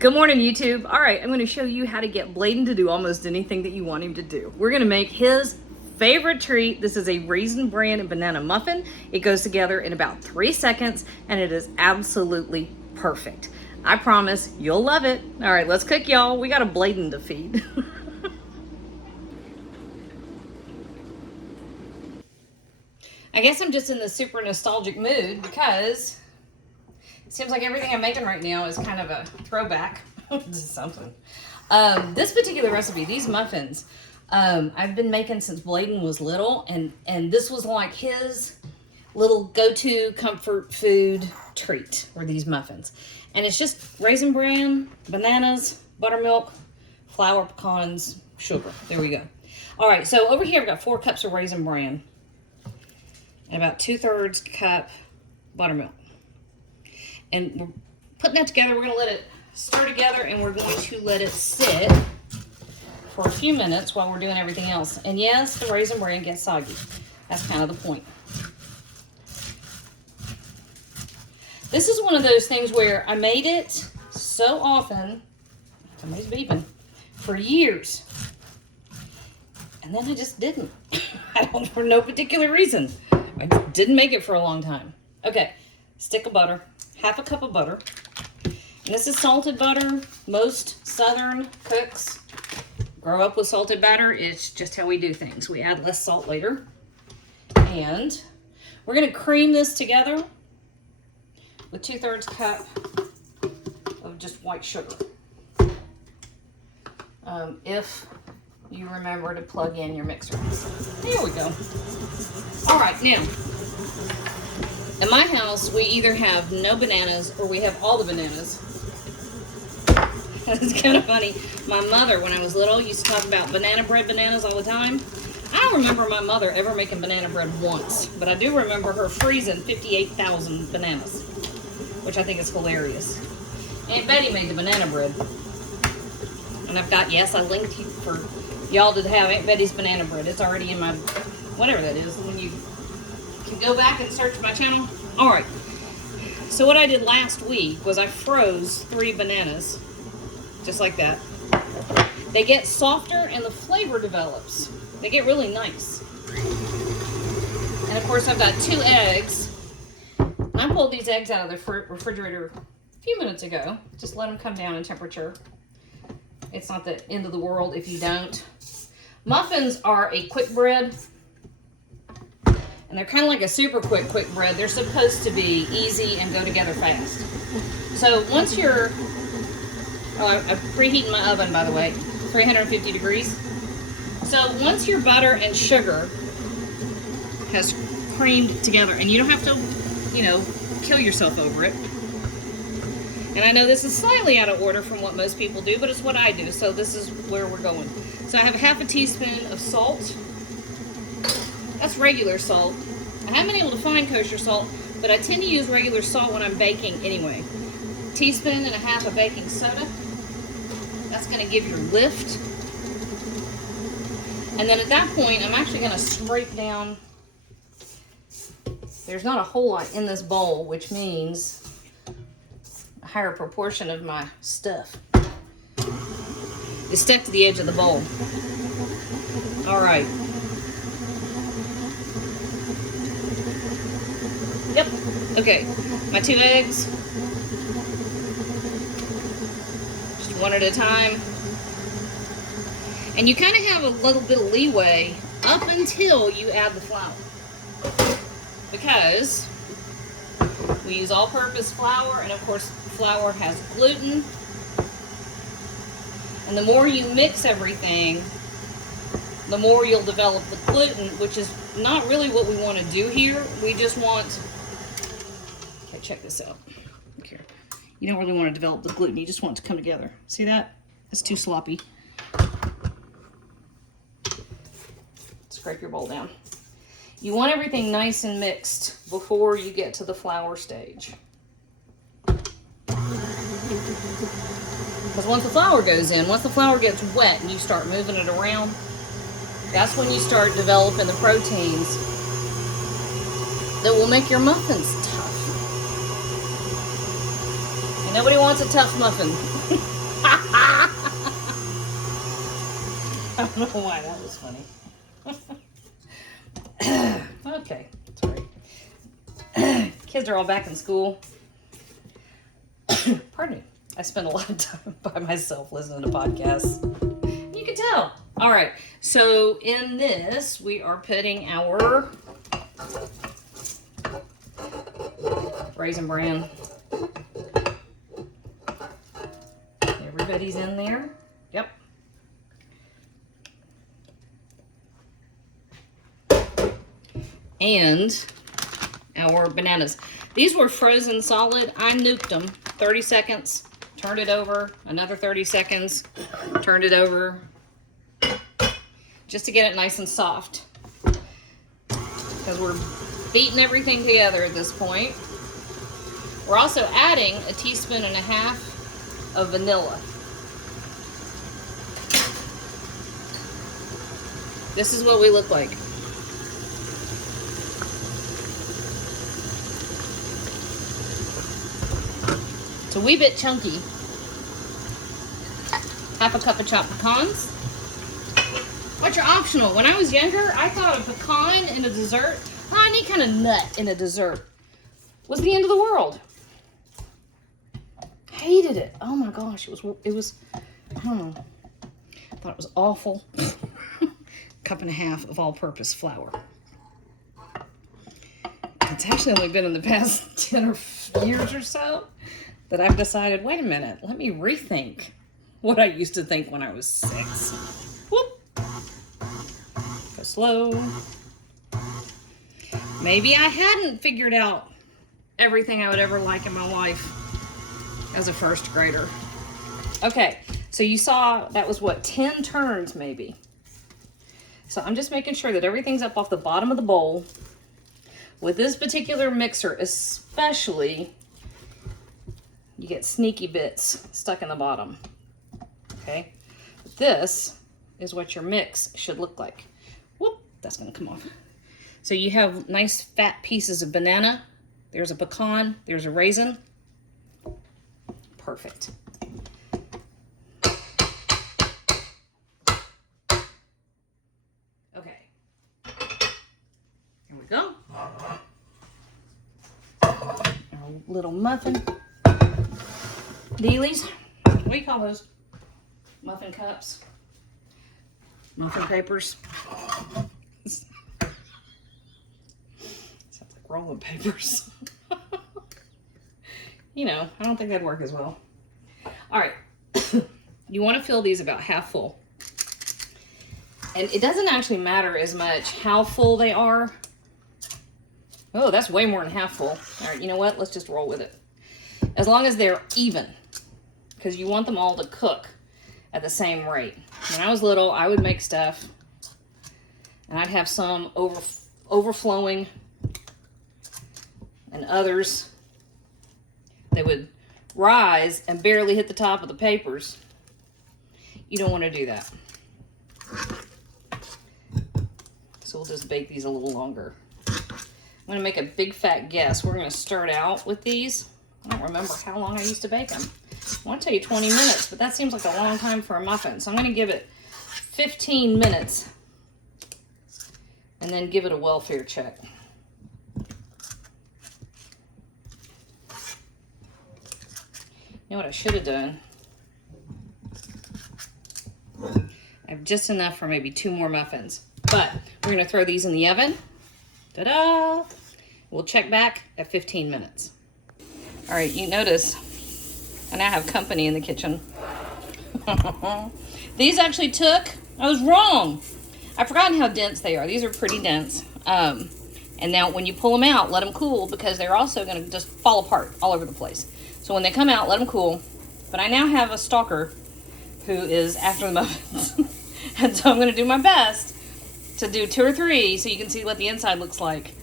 Good morning, YouTube. All right, I'm going to show you how to get Bladen to do almost anything that you want him to do. We're going to make his favorite treat. This is a Raisin Bran and banana muffin. It goes together in about 3 seconds, and it is absolutely perfect. I promise you'll love it. All right, let's cook, y'all. We got a Bladen to feed. I guess I'm just in the super nostalgic mood because it seems like everything I'm making right now is kind of a throwback to something. This particular recipe, these muffins, I've been making since Bladen was little, and this was like his little go-to comfort food treat, were these muffins. And it's just Raisin Bran, bananas, buttermilk, flour, pecans, sugar. There we go. All right, so over here I've got 4 cups of Raisin Bran and about 2/3 cup buttermilk. And we're putting that together. We're going to let it stir together, and we're going to let it sit for a few minutes while we're doing everything else. And yes, the Raisin Bran gets soggy. That's kind of the point. This is one of those things where I made it so often, somebody's beeping, for years. And then I just didn't. I don't, for no particular reason. I didn't make it for a long time. Okay, stick of butter. Half a cup of butter. And this is salted butter. Most Southern cooks grow up with salted butter. It's just how we do things. We add less salt later. And we're going to cream this together with 2/3 cup of just white sugar. If you remember to plug in your mixer. There we go. All right, now, in my house, we either have no bananas or we have all the bananas. It's kind of funny. My mother, when I was little, used to talk about banana bread bananas all the time. I don't remember my mother ever making banana bread once, but I do remember her freezing 58,000 bananas, which I think is hilarious. Aunt Betty made the banana bread. And I've got, yes, I linked you for y'all to have Aunt Betty's banana bread. It's already in my, whatever that is, when you can go back and search my channel. All right, so what I did last week was I froze 3 bananas, just like that. They get softer and the flavor develops. They get really nice. And of course I've got 2 eggs. And I pulled these eggs out of the refrigerator a few minutes ago. Just let them come down in temperature. It's not the end of the world if you don't. Muffins are a quick bread. And they're kind of like a super quick bread. They're supposed to be easy and go together fast. So once you're, I'm preheating my oven, by the way, 350 degrees. So once your butter and sugar has creamed together, and you don't have to, you know, kill yourself over it. And I know this is slightly out of order from what most people do, but it's what I do. So this is where we're going. So I have 1/2 teaspoon of salt. That's regular salt. I haven't been able to find kosher salt, but I tend to use regular salt when I'm baking anyway. 1.5 teaspoons of baking soda. That's going to give your lift. And then at that point, I'm actually going to scrape down. There's not a whole lot in this bowl, which means a higher proportion of my stuff is stuck to the edge of the bowl. All right. Yep. Okay. My 2 eggs. Just one at a time. And you kind of have a little bit of leeway up until you add the flour. Because we use all-purpose flour, and of course flour has gluten. And the more you mix everything, the more you'll develop the gluten, which is not really what we want to do here. We just want, okay, check this out. Look here. You don't really want to develop the gluten. You just want it to come together. See that? It's too sloppy. Scrape your bowl down. You want everything nice and mixed before you get to the flour stage. Because once the flour goes in, once the flour gets wet and you start moving it around, that's when you start developing the proteins that will make your muffins tough. And nobody wants a tough muffin. don't know why that was funny. Okay, sorry. Kids are all back in school. Pardon me. I spend a lot of time by myself listening to podcasts. You can tell. All right, so in this, we are putting our Raisin Bran. Everybody's in there. Yep. And our bananas. These were frozen solid. I nuked them. 30 seconds. Turned it over. Another 30 seconds. Turned it over. Just to get it nice and soft. Because we're beating everything together at this point. We're also adding a teaspoon and a half of vanilla. This is what we look like. It's a wee bit chunky. Half a cup of chopped pecans. Which are optional. When I was younger, I thought a pecan in a dessert, any kind of nut in a dessert, was the end of the world. Hated it. Oh my gosh, it was, I don't know. I thought it was awful. Cup and a half of all-purpose flour. It's actually only been in the past 10 years or so that I've decided, wait a minute, let me rethink what I used to think when I was 6. Whoop. Go slow. Maybe I hadn't figured out everything I would ever like in my life as a first grader. Okay, so you saw that was what, 10 turns maybe. So I'm just making sure that everything's up off the bottom of the bowl. With this particular mixer, especially, you get sneaky bits stuck in the bottom. Okay, but this is what your mix should look like. Whoop, that's gonna come off. So you have nice fat pieces of banana. There's a pecan, there's a raisin. Perfect. Okay, here we go. Our little muffin dealies. What do you call those? Muffin cups? Muffin papers? Sounds like rolling papers. You know, I don't think that'd work as well. All right. You want to fill these about half full. And it doesn't actually matter as much how full they are. Oh, that's way more than half full. All right, you know what? Let's just roll with it. As long as they're even, because you want them all to cook at the same rate. When I was little, I would make stuff, and I'd have some overflowing, and others, they would rise and barely hit the top of the papers. You don't want to do that. So we'll just bake these a little longer. I'm going to make a big fat guess. We're going to start out with these. I don't remember how long I used to bake them. I want to tell you 20 minutes, but that seems like a long time for a muffin. So I'm going to give it 15 minutes and then give it a welfare check. You know what I should have done? I have just enough for maybe 2 more muffins. But we're going to throw these in the oven. Ta-da! We'll check back at 15 minutes. All right, you notice I now have company in the kitchen. These actually took, I was wrong. I've forgotten how dense they are. These are pretty dense. And now when you pull them out, let them cool, because they're also going to just fall apart all over the place. So when they come out, let them cool. But I now have a stalker who is after the muffins. And so I'm going to do my best to do 2 or 3 so you can see what the inside looks like.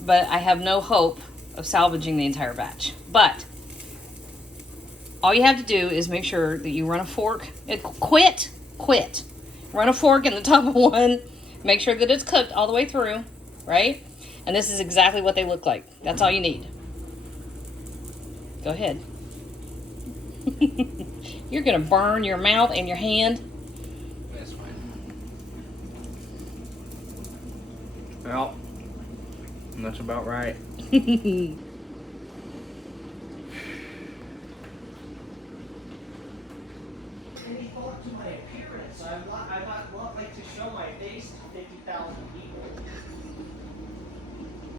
But I have no hope of salvaging the entire batch. But all you have to do is make sure that you run a fork. Quit. Run a fork in the top of one. Make sure that it's cooked all the way through, right? And this is exactly what they look like. That's all you need. Go ahead. You're going to burn your mouth and your hand. That's fine. Well, that's about right. Any thought to my appearance? I might like to show my face to 50,000 people.